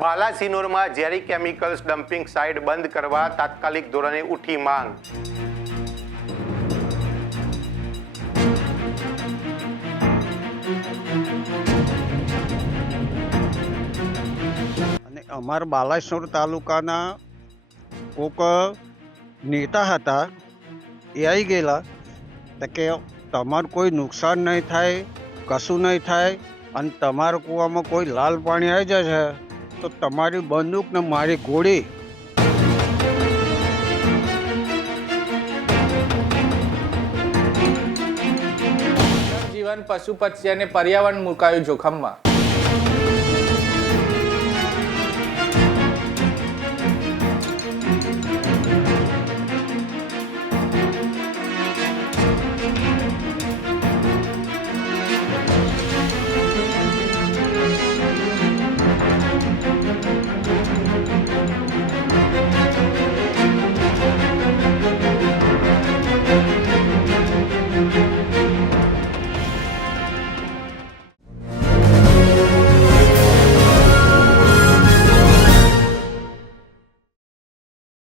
બાલાસિનોરમાં ઝેરી chemicals dumping site બંધ કરવા તાત્કાલિક ધોરણે ઉઠી માંગ. અને અમારા બાલાસિનોર તાલુકાના કોક નેતા હતા એ આવી ગયેલા તો કે તમારું કોઈ નુકસાન નહીં થાય, કશું નહીં થાય, અને તમારા કૂવામાં કોઈ લાલ પાણી આવી જશે તો તમારી બંદૂક ને મારી ગોળી. જીવન, પશુ પક્ષી અને પર્યાવરણ મુકાયું જોખમમાં.